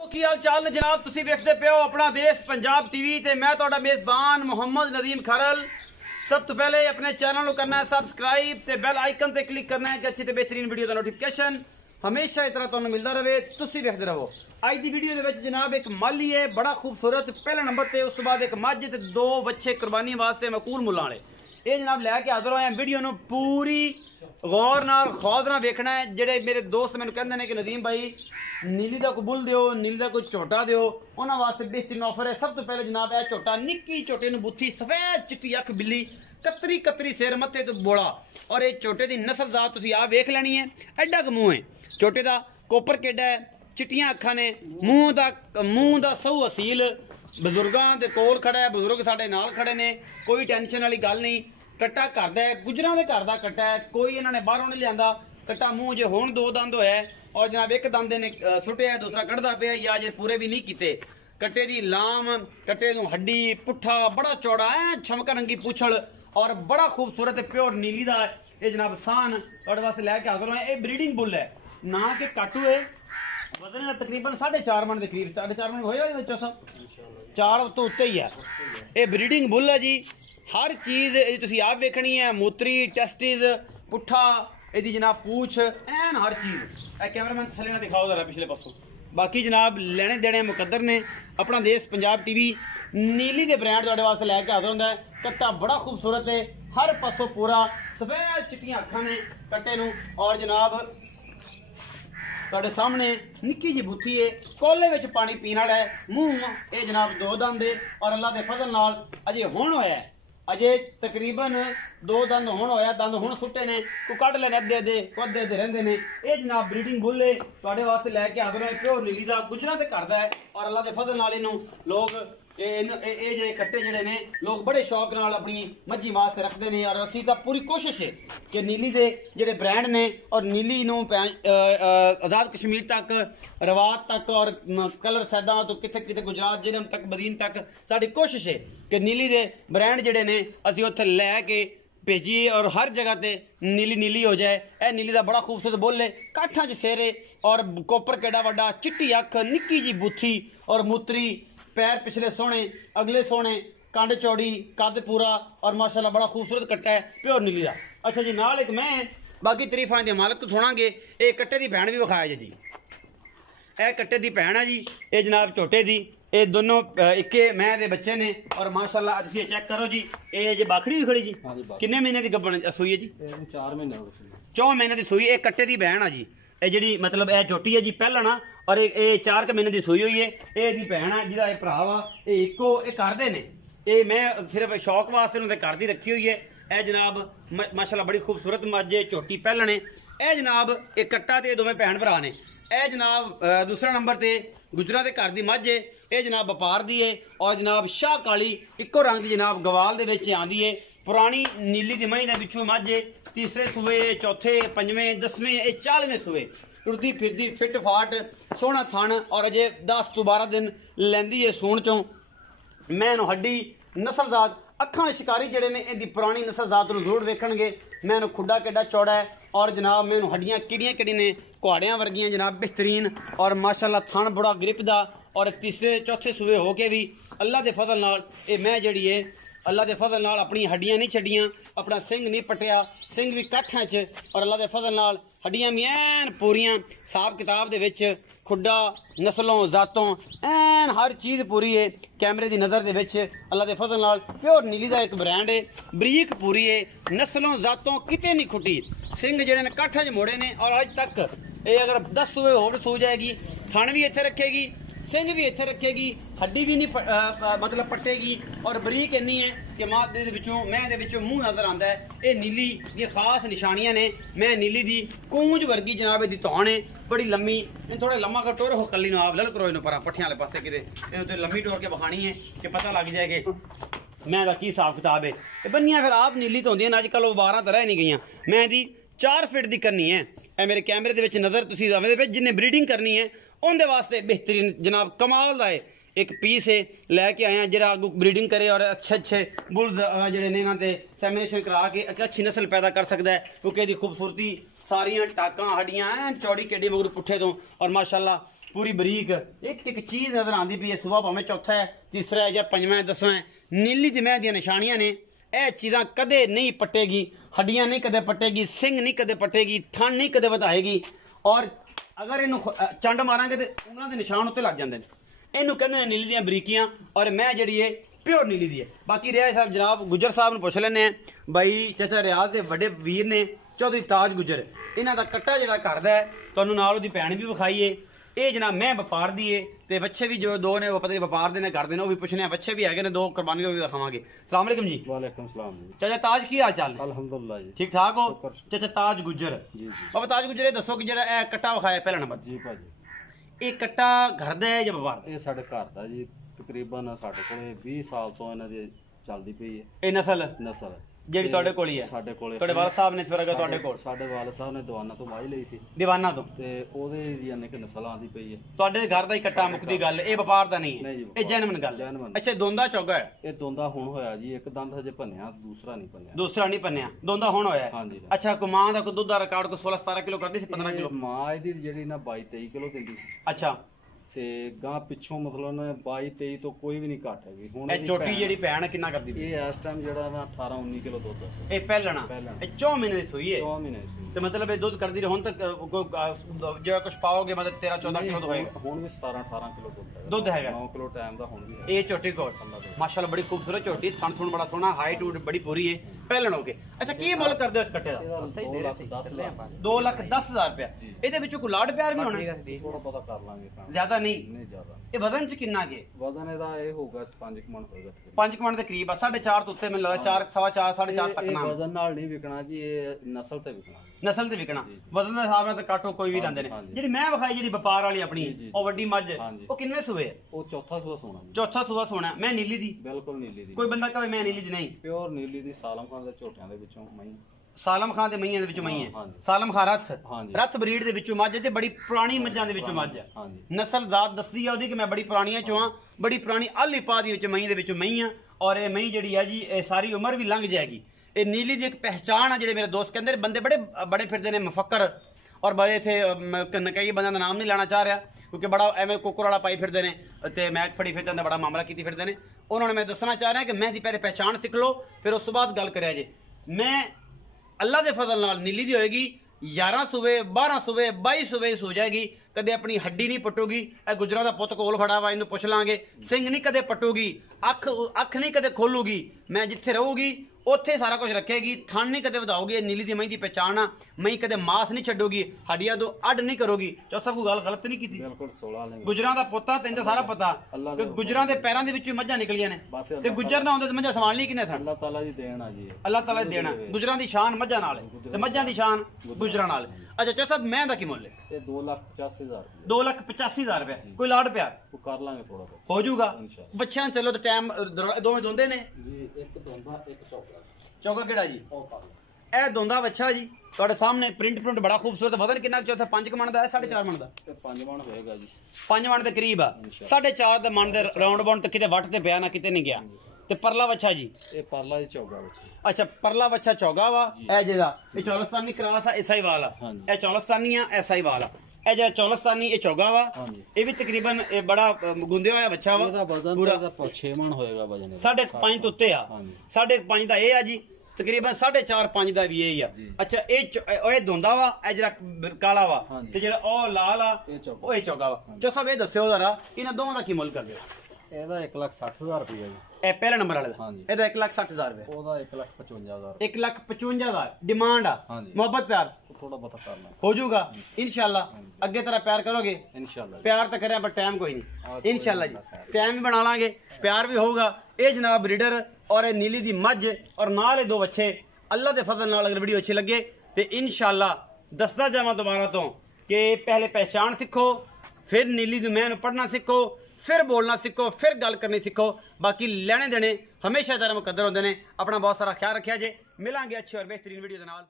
की हाल चाल ने जनाब, तुसी देखते पे हो अपना देश पंजाब टीवी ते मैं तुहाडा मेजबान मोहम्मद नदीम खरल। सब तो पहले अपने चैनल को करना है सब्सक्राइब ते बेल आइकन ते क्लिक करना है कि अच्छी ते बेहतरीन वीडियो का नोटिफिकेशन हमेशा इस तरह तुहानू मिलता रहे, तुसी देखते रहो। अज की वीडियो के विच जनाब एक माली है बड़ा खूबसूरत, पहले नंबर ते, उस बाद एक मझ ते दो बच्चे कुर्बानी वास्ते मकूल मुल्लां वाले। ये जनाब लैके हाजिर होए वीडियो नू पूरी गौर नाल खौज नाल वेखना है। जेडे मेरे दोस्त मैनू कहंदे ने कि नदीम भाई नीली का कोई बुल दिओ, नीली का कोई झोटा दिओ, उन्हां वास्ते बेहतरीन ऑफर है। सब तो पहले जनाब यह झोटा निक्की झोटे नू बुत्थी सफेद चिट्टी अख बिल्ली कतरी कतरी सिर मत्थे तो बोड़ा, और ये झोटे की नस्ल जात तुसीं आ वेख लैनी है। एडा क मूँह है झोटे का, कोपर केडा है, चिट्टियां अखां ने, मूँह दा सऊ असील, बजुर्गों के कोल खड़ा है, बजुर्ग साडे नाल खड़े ने, कोई टेंशन वाली गल नहीं। कट्टा घर का है, गुजरां दे घर का कट्टा है, कोई इन्होंने बाहरों नहीं लिया। कट्टा मूँह जो हुण दो दंद होया है और जनाब एक दंद ने सुटिया, दूसरा कढ़दा पिया, या जे पूरे भी नहीं किते। कट्टे की लाम, कट्टे नूं हड्डी, पुट्ठा बड़ा चौड़ा है, छमका रंगी पूछल और बड़ा खूबसूरत है, प्योर नीली का ये जनाब सान तुहाडे वास्ते लैके हाजिर होए। ये ब्रीडिंग बुल है ना कि काटू है। वजन तकरीबन 4.5 मन के करीब, 4.5 मन होया, 4 तो उत्ते ही है। ये ब्रीडिंग बुल है जी। हर चीज़ तुसीं आप वेखनी है, मूत्री, टेस्टिस, पुट्ठा, यदि जनाब पूछ, एन हर चीज़। कैमरामैन थल्ले ना दिखाओ जरा पिछले पासों। बाकी जनाब लेने देने मुकद्दर ने। अपना देश पंजाब टीवी नीली के ब्रांड तुहाडे वास्ते लैके हाजिर होंदा है। कट्टा बड़ा खूबसूरत है, हर पासों पूरा सफेद चिट्टियां अखां ने कट्टे नूं, और जनाब तुहाडे सामने निक्की जी बुत्थी है, कोले विच पानी पीने वाला है, मूँह ये जनाब दो दंद है, और अल्लाह के फजल नाल अजे हुण होया है। अजे तकरीबन 2 दंद हुण होया, दंद हुण सुट्टे ने, को कढ लेने अद्धे अद्धे रहिंदे ने। ये जनाब ब्रीडिंग बुल है तुहाडे वास्ते लैके हाजिर है, प्योर नीली दा, गुजरां दे घर दा है, और अल्लाह के फजल नाल इहनूं लोग ये कट्टे जिहड़े ने लोग बड़े शौक नाल अपनी मज्जी वास्ते रखते हैं। और असीं तां पूरी कोशिश है कि नीली दे जिहड़े ब्रांड ने और नीली नूं आज़ाद कश्मीर तक, रवात तक और कलर सैदा तो किते किते गुजरात जिले तक, बदीन तक साडी कोशिश है कि नीली दे ब्रांड जिहड़े ने असीं उत्थे लैके भेजिए और हर जगह ते नीली नीली हो जाए। यह नीली का बड़ा खूबसूरत बुल है, काठां च सेरे और कोपर केड़ा वड्डा, चिट्टी अख, निक्की जी बुत्थी और मूत्री, पैर पिछले सोने, अगले सोने, कंड चौड़ी, कद पूरा, और माशाल्लाह बड़ा खूबसूरत कट्टा है, प्योर नीली का। अच्छा जी, नाल एक मैं बाकी तरीफां दे मालक तो सुनांगे। ये कट्टे की भैन भी विखाया जी, यह कट्टे की भैन है जी, ये जनाब झोटे की। ये दोनों इक्के मैं दे बच्चे ने, और माशाल्लाह तुसीं चेक करो जी। ये जे बाखड़ी भी खड़ी जी, किन्ने महीने की गब्बन सूई है जी? 4 महीने हो गए। 4 महीने की सूई। एक कट्टे की भैन है जी, ये जी मतलब यह झोटी है जी पहलना, और ये 4 महीने की सूई हुई है। ये भैन है जिहदा भरा वा, ये इको ये करदे ने। ये मैं सिर्फ शौक वास्ते उन्होंने घर दी रखी हुई है। यह जनाब माशाल्लाह बड़ी खूबसूरत मझ है, झोटी पहलने। यह जनाब एक कट्टा ते दोवें भैन भरा ने। यह जनाब दूसरा नंबर ते गुजरां दे घर दी मझ है। यह जनाब व्यापार दी है, और जनाब शाह काली इको रंग की जनाब गवाल दे विच आंदी है। पुरानी नीली दी मही दे विचों मझ है। तीसरे सूए, चौथे, पंजवें, 10वें, ये 40वें सूए, टुरदी फिरदी फिट फाट, सोहना थन, और अजे 10 तो 12 दिन लैंदी है सूण चों। मैं इहनूं हड्डी नस्लजात अखां शिकारी जिहड़े ने इहदी पुरानी नस्लजात नूं जरूर वेखणगे। मैं इहनूं खुड्डा केडा चौड़ा है, और जनाब मैं इहनूं हड्डियां किहड़ियां किहड़ी ने, कुहाड़ियां वर्गियां जनाब बेहतरीन, और माशाल्लाह थन बड़ा ग्रिप दा। और तीसरे चौथे सूए हो के भी अल्लाह के फजल नाल ये मैं जिहड़ी है अल्लाह के फजल नाल अपनी हड्डियां नहीं छड्डियां, अपना सिंह नहीं पटिया, सिंह भी काठां च, और अल्लाह के फजल नाल हड्डियां भी ऐन पूरियां हिसाब किताब दे विच, खुड्डा नस्लों जातों ऐन हर चीज़ पूरी है कैमरे की नज़र दे विच। अल्लाह के फजल नाल प्योर नीली का एक ब्रांड है, बरीक पूरी है, नस्लों जातों किते नहीं खुटी। सिंह जिहड़े ने काठां च मोड़े ने, और अज तक ये अगर 10 सूए होर सू जाएगी, थन भी इत्थे रखेगी, सिंह भी इत्थे रखेगी, हड्डी भी नहीं मतलब पट्टेगी, और बरीक इन्नी है कि मां दे विचों मैं दे विचों मूँह नज़र आता है। ये नीली दी खास निशानियां ने। मैं नीली दी कूंज वर्गी जनाब इहदी धौन है, बड़ी लम्मी। थोड़ा लम्मा कर टोर हो कली आप ललक रो इन पर पट्ठियां वाले पासे किते लम्मी टोर के बखानी है कि पता लग जाए कि मैं का की हिसाब किताब है। बनिया फिर आप नीली तो होंदियां अजकल वो 12 तो रह नहीं गई। मैं दी 4 फिट की करनी है। ए मेरे कैमरे के नज़र तुसीं आवे जिन्हें ब्रीडिंग करनी है उनके वास्ते बेहतरीन जनाब कमाल का है एक पीस है लैके आए हैं, जरा ब्रीडिंग करे और अच्छे अच्छे बुल्स जड़े ने इन्होंने सैमिनेशन करा के अच्छी नस्ल पैदा कर सकता है, क्योंकि इसकी खूबसूरती सारियां टाकां हड्डियां ऐन चौड़ी केडी मगर पुट्ठे तो और माशाल्लाह पूरी बरीक एक एक चीज नजर आती पई है। सुबह भावें चौथा है, तीसरा है या पंजवां है, 10वां है। नीली दी मैं दी निशानियां ने, ਇਹ ਚੀਜ਼ਾਂ ਕਦੇ ਨਹੀਂ ਪੱਟੇਗੀ, ਹੱਡੀਆਂ ਨਹੀਂ ਕਦੇ ਪੱਟੇਗੀ, ਸਿੰਘ ਨਹੀਂ ਕਦੇ ਪੱਟੇਗੀ, ਥਣ ਨਹੀਂ ਕਦੇ ਵਧਾਏਗੀ। ਔਰ ਅਗਰ ਇਹਨੂੰ ਚੰਡ ਮਾਰਾਂਗੇ ਤੇ ਉਂਗਲਾਂ ਦੇ ਨਿਸ਼ਾਨ ਉੱਤੇ ਲੱਗ ਜਾਂਦੇ ਨੇ। ਇਹਨੂੰ ਕਹਿੰਦੇ ਨੇ ਨੀਲੀ ਦੀਆਂ ਬਰੀਕੀਆਂ ਔਰ ਮੈਂ ਜਿਹੜੀ ਹੈ ਪਿਓਰ ਨੀਲੀ ਦੀ ਹੈ। ਬਾਕੀ ਰਿਆਜ਼ ਸਾਹਿਬ ਜਨਾਬ ਗੁੱਜਰ ਸਾਹਿਬ ਨੂੰ ਪੁੱਛ ਲੈਂਦੇ ਆ। ਬਾਈ ਚਾਚਾ ਰਿਆਜ਼ ਦੇ ਵੱਡੇ ਵੀਰ ਨੇ ਚੌਧਰੀ ਤਾਜ ਗੁੱਜਰ, ਇਹਨਾਂ ਦਾ ਕੱਟਾ ਜਿਹੜਾ ਕਰਦਾ ਹੈ ਤੁਹਾਨੂੰ ਨਾਲ ਉਹਦੀ ਭੈਣ ਵੀ ਵਿਖਾਈਏ। ਇਹ ਜਨਾਬ ਮੈਂ ਵਪਾਰ ਦੀ ਏ ਤੇ ਬੱਚੇ ਵੀ ਜੋ ਦੋ ਨੇ ਉਹ ਪਤਾ ਨਹੀਂ ਵਪਾਰ ਦੇ ਨੇ ਕਰਦੇ ਨੇ, ਉਹ ਵੀ ਪੁੱਛਣੇ ਆ। ਬੱਚੇ ਵੀ ਹੈਗੇ ਨੇ ਦੋ, ਕੁਰਬਾਨੀ ਉਹ ਵੀ ਦਿਖਾਵਾਂਗੇ। ਸਲਾਮ अलैकुम जी। वालेकुम सलाम जी। ਚਾਚਾ ਤਾਜ ਕੀ ਹਾਲ ਚਾਲ ਨੇ? अल्हम्दुलिल्लाह जी। ठीक ठाक हो? चाचा ताज गुजर जी जी। बाबा ताज गुजर ये दसो कि ਜਿਹੜਾ ਇਹ ਕੱਟਾ ਵਿਖਾਇਆ ਪਹਿਲਾ ਨੰਬਰ जी भाजी। ਇਹ ਕੱਟਾ ਘਰ ਦਾ ਹੈ ਜਾਂ ਵਪਾਰ ਦਾ? ਇਹ ਸਾਡੇ ਘਰ ਦਾ ਜੀ, ਤਕਰੀਬਨ ਸਾਡੇ ਕੋਲੇ 20 ਸਾਲ ਤੋਂ ਇਹਨਾਂ ਦੀ ਚੱਲਦੀ ਪਈ ਹੈ ਇਹ ਨਸਲ ਨਸਲ। ਜਿਹੜੀ ਤੁਹਾਡੇ ਕੋਲ ਹੀ ਹੈ? ਸਾਡੇ ਕੋਲੇ ਤੁਹਾਡੇ ਵਾਲ ਸਾਹਿਬ ਨੇ ਸਵਰਗਾ ਤੁਹਾਡੇ ਕੋਲ? ਸਾਡੇ ਵਾਲ ਸਾਹਿਬ ਨੇ ਦੀਵਾਨਾ ਤੋਂ ਮਾਈ ਲਈ ਸੀ, ਦੀਵਾਨਾ ਤੋਂ, ਤੇ ਉਹਦੇ ਯਾਨੀ ਕਿ ਨਸਲ ਆਂਦੀ ਪਈ ਹੈ। ਤੁਹਾਡੇ ਘਰ ਦਾ ਹੀ ਕੱਟਾ ਮੁੱਕਦੀ ਗੱਲ, ਇਹ ਵਪਾਰ ਦਾ ਨਹੀਂ ਹੈ? ਨਹੀਂ ਜੀ, ਇਹ ਜੈਨੂਇਨ ਗੱਲ। genuine। ਅੱਛਾ ਦੋਂਦਾ ਚੌਗਾ ਹੈ? ਇਹ ਦੋਂਦਾ ਹੁਣ ਹੋਇਆ ਜੀ, ਇੱਕ ਦੰਦ ਹਜੇ ਭੰਨਿਆ, ਦੂਸਰਾ ਨਹੀਂ ਭੰਨਿਆ। ਦੂਸਰਾ ਨਹੀਂ ਪੰਨਿਆ, ਦੋਂਦਾ ਹੁਣ ਹੋਇਆ ਹੈ? ਹਾਂਜੀ। ਅੱਛਾ ਕੋ ਮਾਂ ਦਾ ਕੋ ਦੁੱਧ ਦਾ ਰਿਕਾਰਡ ਕੋ 16-17 ਕਿਲੋ ਕਰਦੀ ਸੀ, 15 ਕਿਲੋ? ਮਾਂ ਇਹਦੀ ਜਿਹੜੀ ਨਾ 22-23 ਕਿਲੋ ਦਿੰਦੀ ਸੀ, ਅੱਛਾ ਤੇ ਗਾਂ ਪਿੱਛੋਂ ਮਤਲਬ ਨਾ 22-23 ਤੋਂ ਕੋਈ ਵੀ ਨਹੀਂ ਘੱਟ ਹੈਗੀ। ਹੁਣ ਇਹ ਛੋਟੀ ਜਿਹੜੀ ਭੈਣ ਕਿੰਨਾ ਕਰਦੀ ਸੀ? ਇਹ ਇਸ ਟਾਈਮ ਜਿਹੜਾ ਨਾ 18-19 ਕਿਲੋ ਦੁੱਧ ਹੈ। ਇਹ ਪਹਿਲਣਾ ਇਹ 4 ਮਹੀਨੇ ਦੀ ਸੂਈ ਹੈ? 4 ਮਹੀਨੇ ਸੀ। ਤੇ ਮਤਲਬ ਇਹ ਦੁੱਧ ਕਰਦੀ ਰਹੀ ਹੁਣ ਤੱਕ ਜੋ ਕੁਝ ਪਾਓਗੇ ਮਤਲਬ 13-14 ਕਿਲੋ ਤਾਂ ਹੋਏਗਾ? ਹੁਣ ਵੀ 17-18 ਕਿਲੋ ਦੁੱਧ ਹੈਗਾ। 9 ਕਿਲੋ ਟਾਈਮ ਦਾ ਹੁਣ ਵੀ ਹੈ। ਇਹ ਝੋਟੀ ਕੋਲ ਮਾਸ਼ਾਅੱਲਾ ਬੜੀ ਖੂਬਸੂਰਤ ਝੋਟੀ, ਥਣ ਥਣ ਬੜਾ ਸੋਹਣਾ, ਹਾਈਟ ਬੜੀ ਪੂਰੀ ਹੈ, ਪਹਿਲਣ ਹੋ ਕੇ। ਅੱਛਾ ਕੀ ਮੁੱਲ ਕਰਦੇ ਹੋ ਇਸ ਕੱਟੇ ਦਾ? 2,10,000 ਰੁਪਇਆ। ਇਹਦੇ ਵਿੱਚੋਂ ਕੋਈ ਲਾਡ ਪਿਆਰ ਵੀ ਹੋਣਾ? ਥੋੜਾ ਪਤਾ ਕਰ ਲਾਂਗੇ, ਜ਼ਿਆਦਾ ਨਹੀਂ? ਨਹੀਂ ਜ਼ਿਆਦਾ। ਇਹ ਵਜ਼ਨ ਚ ਕਿੰਨਾ ਕੇ? ਵਜ਼ਨ ਇਹਦਾ ਇਹ ਹੋਊਗਾ 5 ਮਣ ਹੋਏਗਾ। 5 ਮਣ ਦੇ ਕਰੀਬ ਆ, 4.5 ਤੋਂ ਉੱਤੇ ਮੈਨੂੰ ਲੱਗਦਾ 4, 4.5, 4.5 ਤੱਕ ਨਾ। ਵਜ਼ਨ ਨਾਲ ਨਹੀਂ ਵਿਕਣਾ ਜੀ, ਇਹ ਨਸਲ ਤੇ ਵਿਕਣਾ। ਨਸਲ ਤੇ ਵਿਕਣਾ, ਵਜ਼ਨ ਦੇ ਹਿਸਾਬ ਨਾਲ ਤਾਂ ਕਾਟੋ ਕੋਈ ਵੀ ਲੈਂਦੇ ਨੇ। ਜਿਹੜੀ ਮੈਂ ਵਿਖਾਈ ਜਿਹੜੀ ਵਪਾਰ ਵਾਲੀ ਆਪਣੀ ਉਹ ਵੱਡੀ ਮੱਝ, ਉਹ ਕਿੰਨੇ ਸੂਏ ਹੈ? ਉਹ ਚੌਥਾ ਸੂਆ ਸੋਣਾ। ਚੌਥਾ ਸੂਆ ਸੋਣਾ। ਮੈਂ ਨੀਲੀ ਦੀ? ਬਿਲਕੁਲ ਨੀਲੀ ਦੀ। ਕੋਈ ਬੰਦਾ ਕਹੇ ਮੈਂ ਨੀਲੀ ਦੀ ਨਹੀਂ? ਪਿਓਰ ਨੀਲੀ ਦੀ, ਸਾਲਮ ਖਾਨ ਦੇ ਝੋਟਿਆਂ ਦੇ ਵਿੱਚੋਂ ਮਈ। ਸਾਲਮ ਖਾਨ ਦੇ ਮਈਆਂ ਦੇ ਵਿੱਚੋਂ ਮਈ ਹੈ? ਸਾਲਮ ਖਾਨ ਰੱਥ ਬਰੀਡ ਦੇ ਵਿੱਚੋਂ ਮੱਝ ਤੇ ਬੜੀ ਪੁਰਾਣੀ ਮੱਝਾਂ ਦੇ ਵਿੱਚੋਂ ਮੱਝ ਹੈ। ਨਸਲ ਜ਼ਾਤ ਦੱਸਦੀ ਆ ਉਹਦੀ ਕਿ ਮੈਂ ਬੜੀ ਪੁਰਾਣੀਆਂ ਚੋਂ ਆ, ਬੜੀ ਪੁਰਾਣੀ ਆਲੀ ਪਾ ਦੀ ਵਿੱਚ ਮਈ ਦੇ ਵਿੱਚੋਂ ਮਈ ਆ। ਔਰ ਇਹ ਮਈ ਜਿਹੜੀ ਆ ਜੀ ਇਹ ਸਾਰੀ ਉਮਰ ਵੀ ਲੰਘ ਜਾਏਗੀ। ਇਹ ਨੀਲੀ ਦੀ ਇੱਕ ਪਹਿਚਾਣ ਆ। ਜਿਹੜੇ ਮੇਰੇ ਦੋਸਤ ਕਹਿੰਦੇ ਨੇ ਬੰਦੇ ਬੜੇ ਫਿਰਦੇ ਨੇ ਮੁਫੱਕਰ, ਔਰ ਬੜੇ ਇੱਥੇ ਕਈ ਬੰਦਿਆਂ ਦਾ ਨਾਮ ਨਹੀਂ ਲੈਣਾ ਚਾਹ ਰਿਹਾ ਕਿਉਂਕਿ ਬੜਾ ਐਵੇਂ ਕੁੱਕਰ ਵਾਲਾ ਪਾਈ ਫਿਰਦੇ ਨੇ ਤੇ ਮੈਚ ਫੜੀ ਫਿਰਦੇ ਨੇ, ਬੜਾ ਮਾਮਲਾ ਕੀਤੀ ਫਿਰਦੇ ਨੇ। ਉਹਨਾਂ ਨੇ ਮੈਂ ਦੱਸਣਾ ਚਾਹ ਰਿਹਾ ਕਿ ਮੈਂ ਦੀ ਪਹਿਲੇ ਪਹਿਚਾਣ ਸਿੱਖ ਲਓ, ਫਿਰ ਉਸ ਤੋਂ ਬਾਅਦ ਗੱਲ ਕਰਿਆ ਜੇ। ਮੈਂ ਅੱਲਾ ਦੇ ਫਜ਼ਲ ਨਾਲ ਨੀਲੀ ਦੀ ਹੋਏਗੀ 11 ਸੂਵੇ 12 ਸੂਵੇ 22 ਸੂਵੇ ਸੋ ਜਾਏਗੀ, ਕਦੇ ਆਪਣੀ ਹੱਡੀ ਨਹੀਂ ਪਟੂਗੀ। ਇਹ ਗੁਜਰਾਂ ਦਾ ਪੁੱਤ ਕੋਲ ਖੜਾ ਵਾ, ਇਹਨੂੰ ਪੁੱਛ ਲਾਂਗੇ। ਸਿੰਘ ਨਹੀਂ ਕਦੇ ਪਟੂਗੀ, ਅੱਖ ਨਹੀਂ ਕਦੇ ਖੋਲੂਗੀ। ਮੈਂ ਜਿੱਥੇ ਰਹੂਗੀ ਉੱਥੇ ਸਾਰਾ ਕੁਝ ਰੱਖੇਗੀ। ਥਣ ਨਹੀਂ ਕਦੇ ਵਧਾਉਗੀ। ਇਹ ਨੀਲੀ ਦੀ ਮਹੀਂ ਦੀ ਪਹਿਚਾਣ ਆ। ਮਹੀਂ ਕਦੇ ਮਾਸ ਨਹੀਂ ਛੱਡੂਗੀ, ਹੱਡੀਆਂ ਤੋਂ ਅੱਡ ਨਹੀਂ ਕਰੂਗੀ। ਚੌਸਾ ਕੋਈ ਗੱਲ ਗਲਤ ਨਹੀਂ ਕੀਤੀ? ਬਿਲਕੁਲ 16 ਨੇ। ਗੁਜਰਾਂ ਦਾ ਪੁੱਤਾ ਤੈਨੂੰ ਤਾਂ ਸਾਰਾ ਪਤਾ ਕਿ ਗੁਜਰਾਂ ਦੇ ਪੈਰਾਂ ਦੇ ਵਿੱਚੋਂ ਮੱਝਾਂ ਨਿਕਲੀਆਂ ਨੇ ਤੇ ਗੁਜਰ ਨਾ ਹੁੰਦੇ ਤੇ ਮੱਝਾਂ ਸੰਭਾਲ ਲਈ ਕਿਨੇ ਸਨ? ਅੱਲਾਹ ਤਾਲਾ ਦੀ ਦੇਣ ਆ ਜੀ। ਅੱਲਾਹ ਤਾਲਾ ਦੀ ਦੇਣ ਆ। ਗੁਜਰਾਂ ਦੀ ਸ਼ਾਨ ਮੱਝਾਂ ਨਾਲ ਹੈ ਤੇ ਮੱਝਾਂ ਦੀ ਸ਼ਾਨ ਗੁਜਰਾਂ ਨਾਲ। ਅੱਛਾ ਚੌਸਾ ਮੈਂ ਦਾ ਕੀ ਮੁੱਲ ਹੈ? ਇਹ 2,85,000। 2,85,000 ਰੁਪਏ। ਕੋਈ ਲਾੜ ਪਿਆਰ ਕਰ ਲਾਂਗੇ ਥੋੜਾ ਬਹੁਤ ਹੋ ਜਾਊਗਾ? ਬੱਚਿਆਂ ਚਲੋ ਤੇ ਟਾਈਮ ਦੋਵੇਂ ਦੋਂਦੇ ਨੇ ਜੀ। ਇੱਕ ਦੋਂਦਾ ਇੱਕ ਚੌਕਾ। ਚੌਕਾ ਕਿਹੜਾ ਜੀ? ਇਹ ਦੋਂਦਾ ਬੱਚਾ ਜੀ ਤੁਹਾਡੇ ਸਾਹਮਣੇ। ਪ੍ਰਿੰਟ ਬੜਾ ਖੂਬਸੂਰਤ। ਵਜ਼ਨ ਕਿੰਨਾ ਚੌਥਾ 5 ਮਣ ਦਾ ਹੈ? 4.5 ਮਣ ਦਾ? 5 ਮਣ ਹੋਏਗਾ ਜੀ। 5 ਮਣ ਦੇ ਕਰੀਬ ਆ। 4.5 ਦੇ ਮਣ ਦੇ ਰਾਉਂਡ ਬਾਉਂਡ ਤੇ ਕਿਤੇ ਵੱਟ ਤੇ ਪਿਆ ਨਾ ਕਿਤੇ ਨਹੀਂ ਗਿਆ। ਤੇ ਪਰਲਾ ਬੱਚਾ ਜੀ? ਇਹ ਪਰਲਾ ਜੀ ਚੌਗਾ ਵਿੱਚ। ਅੱਛਾ ਪਰਲਾ ਬੱਚਾ ਚੌਗਾ ਵਾ। ਇਹ ਜਿਹੜਾ ਇਹ ਚੌਲਸਤਾਨੀ ਕਰਾਸ ਆ, ਐਸਾ ਹੀ ਵਾਲ ਆ। ਇਹ ਚੌਲਸਤਾਨੀ ਆ, ਐਸਾ ਹੀ ਵਾਲ ਆ। ਇਹ ਜਿਹੜਾ ਚੌਲਸਤਾਨੀ ਇਹ ਚੌਗਾ ਵਾ। ਇਹ ਵੀ ਤਕਰੀਬਨ ਇਹ ਬੜਾ ਗੁੰਦਿਆ ਹੋਇਆ ਬੱਚਾ ਵਾ। ਇਹਦਾ ਵਜ਼ਨ ਇਹਦਾ 6 ਮਣ ਹੋਏਗਾ ਵਜ਼ਨ। 5.5 ਤੋਂ ਉੱਤੇ ਆ। 5.5 ਦਾ ਇਹ ਆ ਜੀ, ਤਕਰੀਬਨ 4.5 ਦਾ ਵੀ ਇਹ ਆ। ਅੱਛਾ ਇਹ ਦੋਂਦਾ ਵਾ, ਇਹ ਜਿਹੜਾ ਕਾਲਾ ਵਾ ਤੇ ਜਿਹੜਾ ਉਹ ਲਾਲ ਆ ਉਹ ਇਹ ਚੌਗਾ ਵਾ। ਚੋ ਸਭ ਇਹ ਦੱਸਿਓ ਜ਼ਰਾ ਇਹਨਾਂ ਦੋਵਾਂ ਦਾ ਕੀ ਮੁੱਲ ਕਰਦੇ ਹੋ? ਇਹਦਾ 1,60,000 ਰੁਪਏ ਜੀ। ਇਹ ਪਹਿਲੇ ਨੰਬਰ ਵਾਲੇ ਦਾ? ਇਹਦਾ 1,60,000 ਰੁਪਏ। ਉਹਦਾ 1,55,000। 1,55,000 ਡਿਮਾਂਡ ਆ। ਮੁਹੱਬਤ ਪਿਆਰ ਥੋੜਾ ਬਹੁਤਾ ਕਰਨਾ ਹੋ ਜਾਊਗਾ ਇਨਸ਼ਾਅੱਲਾ। ਅੱਗੇ ਤਰ੍ਹਾਂ ਪਿਆਰ ਕਰੋਗੇ ਇਨਸ਼ਾਅੱਲਾ? ਪਿਆਰ ਤਾਂ ਕਰਿਆ ਪਰ ਟਾਈਮ ਕੋਈ ਨਹੀਂ ਇਨਸ਼ਾਅੱਲਾ ਜੀ। ਟਾਈਮ ਵੀ ਬਣਾ ਲਾਂਗੇ, ਪਿਆਰ ਵੀ ਹੋਊਗਾ। ਇਹ ਜਨਾਬ ਬਰੀਡਰ ਔਰ ਇਹ ਨੀਲੀ ਦੀ ਮੱਝ ਔਰ ਨਾਲ ਇਹ ਦੋ ਬੱਚੇ। ਅੱਲਾ ਦੇ ਫਜ਼ਲ ਨਾਲ ਅਗਰ ਵੀਡੀਓ ਅੱਛੀ ਲੱਗੇ ਤੇ ਇਨਸ਼ਾਅੱਲਾ ਦੱਸਦਾ ਜਾਵਾਂ ਦੁਬਾਰਾ ਤੋਂ ਕਿ ਪਹਿਲੇ ਪਹਿਚਾਣ ਸਿੱਖੋ, ਫਿਰ ਨੀਲੀ ਦੀ ਮੈਂ ਨੂੰ ਪੜ੍ਹਨਾ ਸਿੱਖੋ, ਫਿਰ ਬੋਲਣਾ ਸਿੱਖੋ, ਫਿਰ ਗੱਲ ਕਰਨੀ ਸਿੱਖੋ। ਬਾਕੀ ਲੈਣੇ ਦੇਣੇ ਹਮੇਸ਼ਾ ਦਰ ਮੁਕੱਦਰ ਹੁੰਦੇ ਨੇ। ਆਪਣਾ ਬਹੁਤ ਸਾਰਾ ਖਿਆਲ ਰੱਖਿਆ ਜੇ। ਮਿਲਾਂਗੇ ਅੱਛੀ ਔਰ ਬਿਹਤਰੀਨ ਵੀਡੀਓ ਦੇ ਨਾਲ।